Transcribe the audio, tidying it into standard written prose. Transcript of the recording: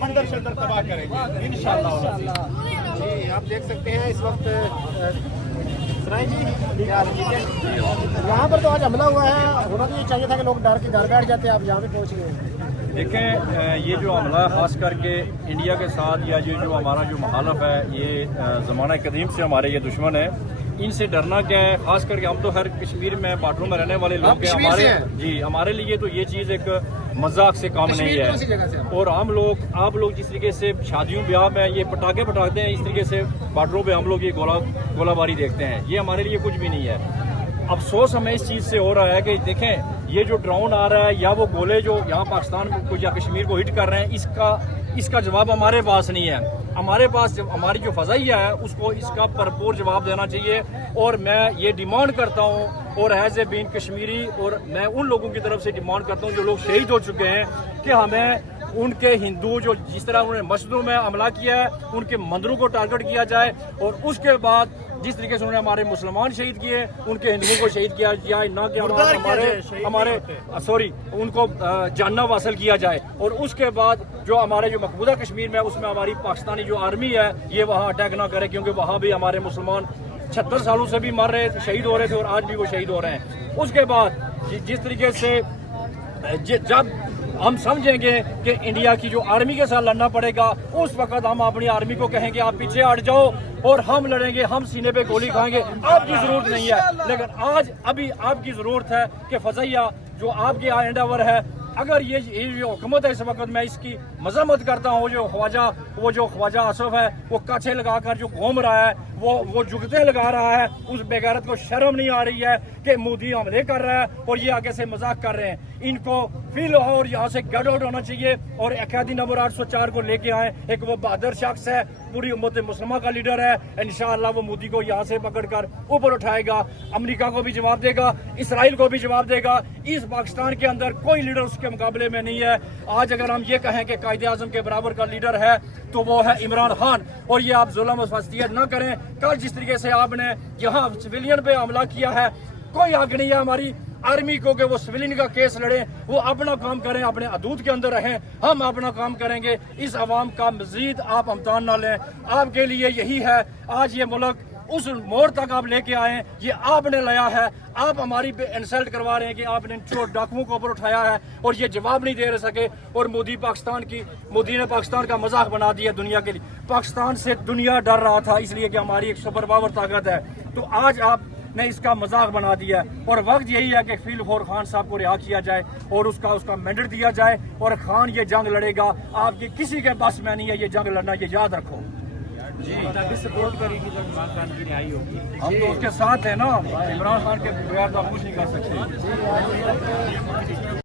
अंदर से अंदर तबाह करेंगे इंशाअल्लाह। जी आप देख सकते हैं इस वक्त यहाँ पर तो आज हमला हुआ है, होना तो ये चाहिए था कि लोग डर के घर बैठ जाते, आप यहाँ पे पहुँच गए। देखें ये जो हमला ख़ास करके इंडिया के साथ या ये जो हमारा जो मुखालफ है, ये ज़माना कदीम से हमारे ये दुश्मन है, इनसे डरना क्या है। ख़ास करके हम तो हर कश्मीर में बॉर्डरों में रहने वाले लोग हैं, हमारे लिए तो ये चीज़ एक मजाक से काम नहीं है। और हम लोग आप लोग जिस तरीके से शादियों ब्याह में ये पटाखे पटाखते हैं, इस तरीके से बॉर्डरों पे हम लोग ये गोलाबारी देखते हैं, ये हमारे लिए कुछ भी नहीं है। अफसोस हमें इस चीज़ से हो रहा है कि देखें ये जो ड्रोन आ रहा है या वो गोले जो यहाँ पाकिस्तान को या कश्मीर को हिट कर रहे हैं, इसका जवाब हमारे पास नहीं है। हमारे पास हमारी जो फ़ज़ाइया है उसको इसका भरपूर जवाब देना चाहिए। और मैं ये डिमांड करता हूँ, और एज ए बीन कश्मीरी, और मैं उन लोगों की तरफ से डिमांड करता हूँ जो लोग शहीद हो चुके हैं, कि हमें उनके हिंदू जो जिस तरह उन्होंने मस्जिदों में हमला किया है, उनके मंदिरों को टारगेट किया जाए, और उसके बाद जिस तरीके से उन्होंने हमारे मुसलमान शहीद किए, उनके हिंदुओं को शहीद किया जाए, ना कि हमारे उनको जानना हासिल किया जाए। और उसके बाद जो हमारे जो मकबूजा कश्मीर में उसमें हमारी पाकिस्तानी जो आर्मी है ये वहाँ अटैक ना करे, क्योंकि वहाँ भी हमारे मुसलमान 76 सालों से भी मर रहे थे, शहीद हो रहे थे, और आज भी वो शहीद हो रहे हैं। उसके बाद जिस तरीके से जब हम समझेंगे कि इंडिया की जो आर्मी के साथ लड़ना पड़ेगा, उस वक्त हम अपनी आर्मी को कहेंगे आप पीछे हट जाओ और हम लड़ेंगे, हम सीने पे गोली खाएंगे, आपकी जरूरत नहीं है। लेकिन आज अभी आपकी जरूरत है कि फज़ाइया जो आपके एंडेवर है, अगर ये जो हुकूमत है इस वक्त मैं इसकी मजम्मत करता हूँ, वो जो ख्वाजा आसफ है वो काछे लगाकर जो घूम रहा है, वो जुगते लगा रहा है, उस बेगैरत को शर्म नहीं आ रही है कि मोदी हमले कर रहा है और ये आगे से मजाक कर रहे हैं। इनको फील हो और यहाँ से गेट आउट होना चाहिए और अकायदी नंबर 804 को लेके आए। एक वो बहादुर शख्स है, पूरी उम्मत मुस्लिमा का लीडर है, इंशाअल्लाह वो मोदी को यहाँ से पकड़कर ऊपर उठाएगा, अमेरिका को भी जवाब देगा, इसराइल को भी जवाब देगा। इस पाकिस्तान के अंदर कोई लीडर उसके मुकाबले में नहीं है। आज अगर हम ये कहें कि कायदे आज़म के बराबर का लीडर है तो वो है इमरान खान। और ये आप जुल्म और फस्तियत न करें। कल जिस तरीके से आपने यहाँ सिविलियन पे हमला किया है, कोई हक नहीं है हमारी आर्मी को कि वो सिविलियन का केस लड़े, वो अपना काम करें, अपने हदूद के अंदर रहें, हम अपना काम करेंगे। इस अवाम का मजीद आप अमतान ना लें, आपके लिए यही है। आज ये मुल्क उस मोड़ तक आप लेके आए, ये आपने लाया है। आप हमारी पे इंसल्ट करवा रहे हैं कि आपने चोर डाकुओं को ऊपर उठाया है और ये जवाब नहीं दे सके। और मोदी ने पाकिस्तान का मजाक बना दिया दुनिया के लिए। पाकिस्तान से दुनिया डर रहा था इसलिए कि हमारी एक सुपर पावर ताकत है, तो आज आपने इसका मजाक बना दिया। और वक्त यही है कि फील खोर खान साहब को रिहा किया जाए और उसका मैंडेट दिया जाए, और खान ये जंग लड़ेगा, आपके किसी के बस में नहीं है ये जंग लड़ना, ये याद रखो। सपोर्ट करेगी जब इमरान खान की रिहाई होगी। हम तो उसके साथ है ना, इमरान खान के बगैर तो आप कुछ नहीं कर सकते।